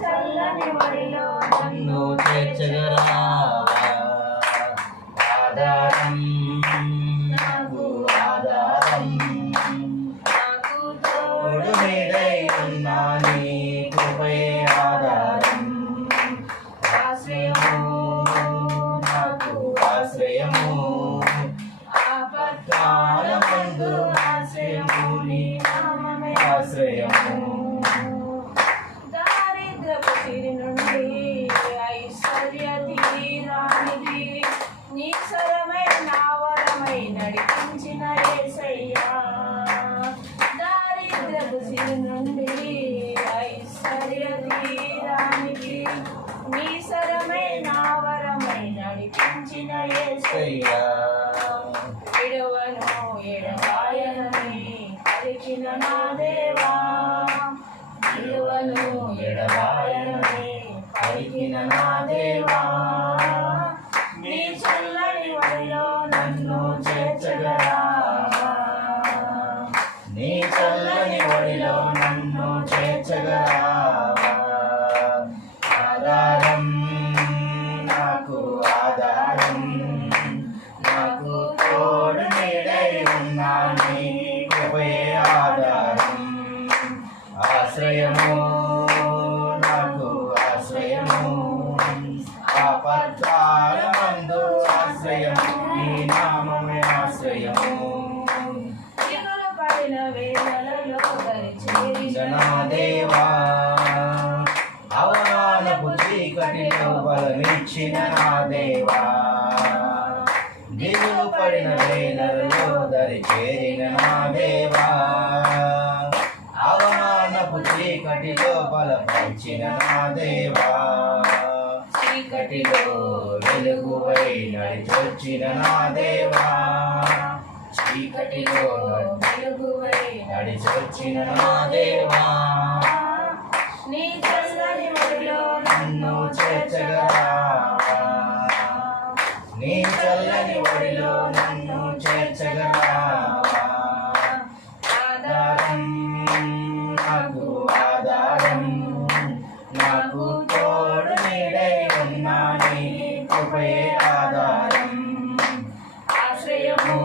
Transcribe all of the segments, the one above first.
చల్లని ఒడిలో నన్ను చేర్చగరావా ఆధారం నాకు ఆధారం నాకు తోడు నీడై ఉన్నా నీ కృపే ఆధారం ఆశ్రయము నాకు ఆశ్రయము ఆపత్కాలమందు ఆశ్రయము నీ నామమే ఆశ్రయము దారిద్రపు చిరి నుండి ఐశ్వర్య తీరానికి నీ స్వరమై నా వరమై నడిపించిన యేసయ్యా దారిద్రపు చిరి నుండి ఐశ్వర్య తీరానికి నీ స్వరమై నా వరమై నడిపించిన యేసయ్యా విడువను ఎడబాయనని పలికిన నా దేవా విడువను ఎడబాయనని పలికిన నా దేవా నీ చల్లని ఒడిలో నన్ను చేర్చగరావా నీ చల్లని ఒడిలో నన్ను చేర్చగరావా ఆధారం నాకు ఆధారం నాకు తోడు నీడై ఉన్నా నీ కృపే ఆధారం ఆశ్రయము నాకు ఆశ్రయము ఆపత్కాలమందు ఆశ్రయము నీ నామమే ఆశ్రయము దిగులు పడిన వేళలలో దరిచేరిన నా దేవా అవమానపు చీకటిలో బలమిచ్చిన నా దేవా దిగులు పడిన వేళలలో దరిచేరిన నా దేవా అవమానపు చీకటిలో బలపరిచిన నా దేవా చీకటిలో వెలుగువై నడిచొచ్చిన నా దేవా చీకటిలో వెలుగువై నడిచొచ్చిన నా దేవా నీ చల్లని ఒడిలో నన్ను చేర్చగరావా నీ చల్లని ఒడిలో నన్ను చేర్చగరావా ఆధారం నాకు ఆధారం నాకు తోడు నీడై ఉన్నా నీ కృపే ఆధారం ఆశ్రయము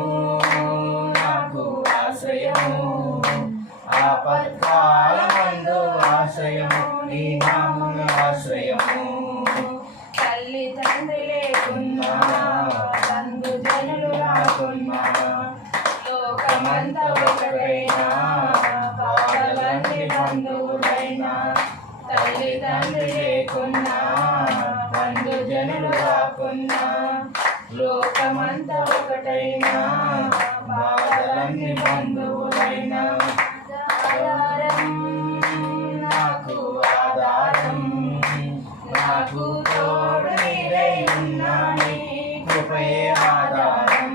నాకు ఆశ్రయము ఆపత్కాలమందు ఆశ్రయము నీ నామమే ఆశ్రయము తల్లి తండ్రి లేకున్నా బంధు జనులు రాకున్నా లోకమంతా ఒకటైనా బాధలన్నీ బంధువులైనా తల్లి తండ్రి లేకున్నా బంధు జనులు రాకున్నా లోకమంతా ఒకటైనా బాధలన్నీ బంధువులైనా ఆధారం నాకు ఆధారం నాకు తోడు నీడై ఉన్నా నీ కృపే ఆధారం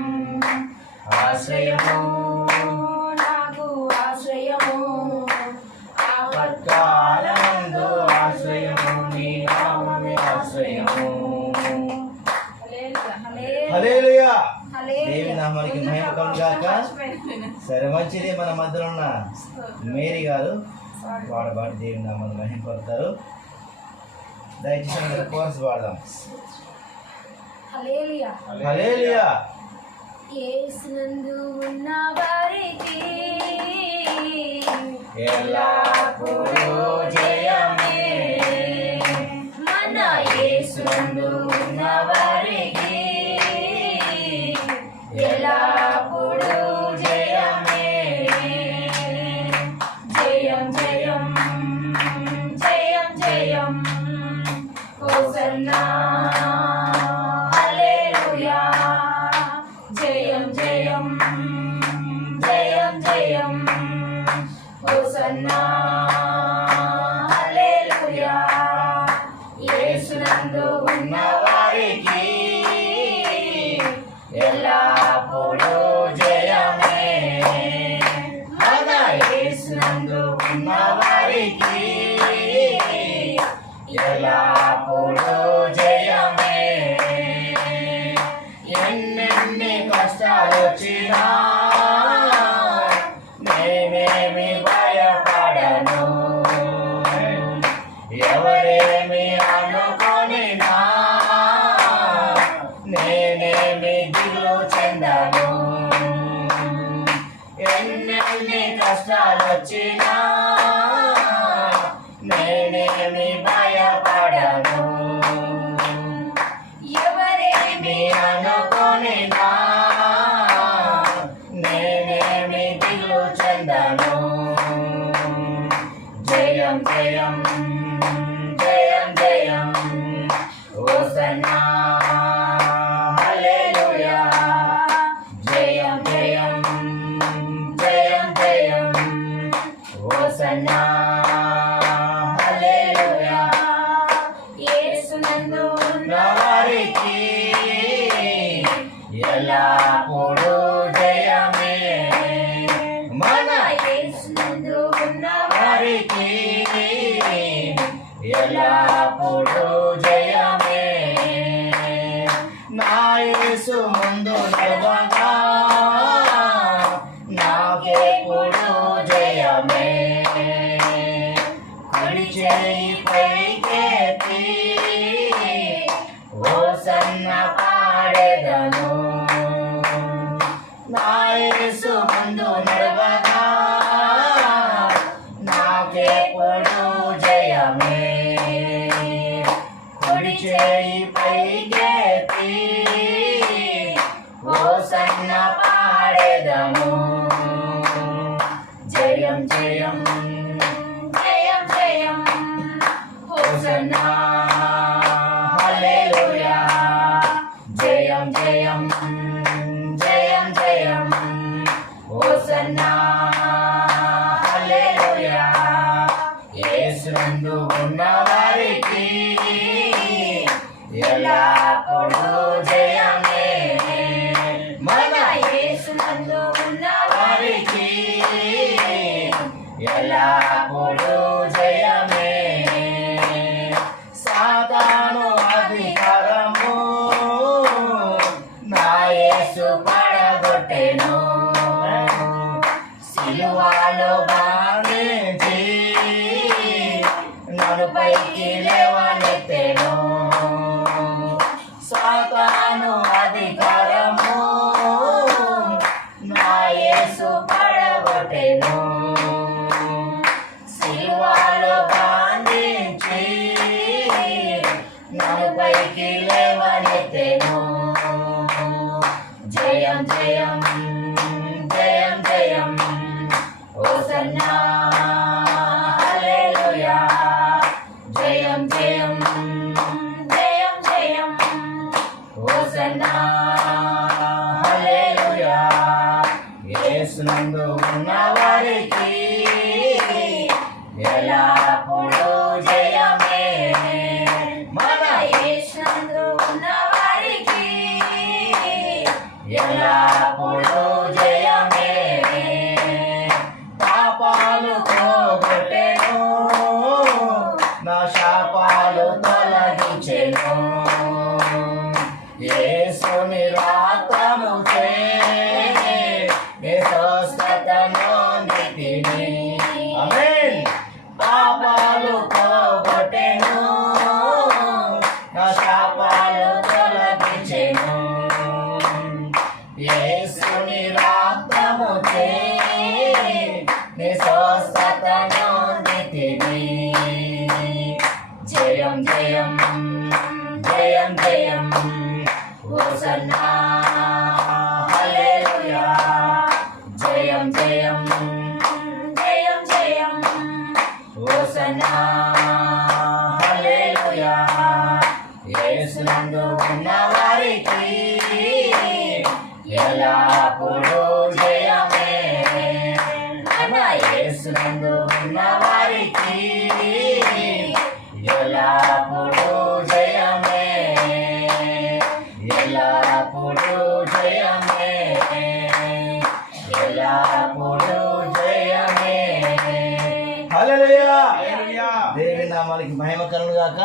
ఆశ్రయము నాకు ఆశ్రయము ఆపత్కాలమందు ఆశ్రయము నీ నామమే ఆశ్రయము హల్లెలూయా దేవుని నామానికి మహిమ కలుగును గాక. సరే మంచిది. మన మధ్యలో ఉన్న మేరీ గారు వాడబాటి దేవుని నామాన్ని మహిమపడతారు. దయచేసి కోర్స్ వాడదాం. హల్లెలూయా హల్లెలూయా. యేసునందు ఉన్న వారికి ఎల్లప్పుడూ జయమే. మన యేసునందు ఉన్న వారికి ఎల్లప్పుడూ జయమే. జయం జయం జయం జయం హోసన్నా హల్లెలూయా. జయం జయం జయం జయం హోసన్నా హల్లెలూయా. యేసునందు ఉన్న వారికి ఎల్లప్పుడూ జయమే. మన యేసునందు ఉన్న వారికి ఎల్లప్పుడూ జయమే. ఎన్నెన్ని కష్టాలు వచ్చినా నేనేమి భయపడను. ఎవరేమి అనుకొనినా నేనేమి దిగులు చెందను. ఎన్నెన్ని కష్టాలు వచ్చినా నేనేమి భయపడను. ఎవరేమి అనుకొనినా నేనేమి దిగులు చెందను. జయం జయం జయం జయం హోసన్నా హల్లెలూయా. జయం జయం జయం జయం హోసన్నా హల్లెలూయా. యేసునందు ఉన్నవారికి ఎల్లప్పుడూ జయమే. మన యేసునందు ఉన్నవారికి ఎల్లప్పుడూ జయమే. నా యేసు ముందు నడవగా నాకెప్పుడు జయమే. కుడి చేయి పైకెత్తి హోసన్న పాడెదను. నా యేసు ముందు నడవగా నాకెప్పుడు జయమే. కుడి చేయి పైకెత్తి హోసన్న పాడెదను. జయం జయం జయం జయం హోసన్నా హల్లెలూయా. జయం జయం జయం జయం హోసన్నా హల్లెలూయా. యేసునందు ఉన్నవారికి ఎల్లప్పుడూ జయమే. మన యేసునందు ఉన్నవారికి ఎల్లప్పుడూ జయమే. సాతాను అధికారము నా యేసు పడగొట్టెను. సిలువలో బంధించి నన్ను పైకి లేవనెత్తెను. సాతాను అధికారము నా యేసు పడగొట్టెను. సిలువలో బంధించి నన్ను పైకి లేవనెత్తెను. జయం జయం జయం జయం హోసన్నా హల్లెలూయా. జయం జయం జయం జయం హోసన్నా హల్లెలూయా. యేసునందు ఉన్నవారికి ఎల్లప్పుడూ జయమే. మన యేసునందు ఉన్నవారికి ఎల్లప్పుడూ జయమే. పాపాలు పోగొట్టెను, నా శాపాలు తొలగించెను. యేసుని రక్తముచే స్వస్థతను పొందితిని. ఆమేన్. పాపాలు పోగొట్టెను, నా శాపాలు తొలగించెను. యేసుని రక్తముచే స్వస్థతను పొందితిని. జయం జయం జయం జయం హోసన్నా హల్లెలూయా. జయం జయం జయం జయం హోసన్నా హల్లెలూయా. యేసునందు ఉన్నవారికి ఎల్లప్పుడూ జయమే. మన యేసునందు ఉన్నవారికి ఎల్లప్పుడూ జయమే. ఎల్లప్పుడూ జయమే. ఎల్లప్పుడూ జయమే. హల్లెలూయా. హల్లెలూయా. దేవుని నామానికి మహిమ కలుగును గాక.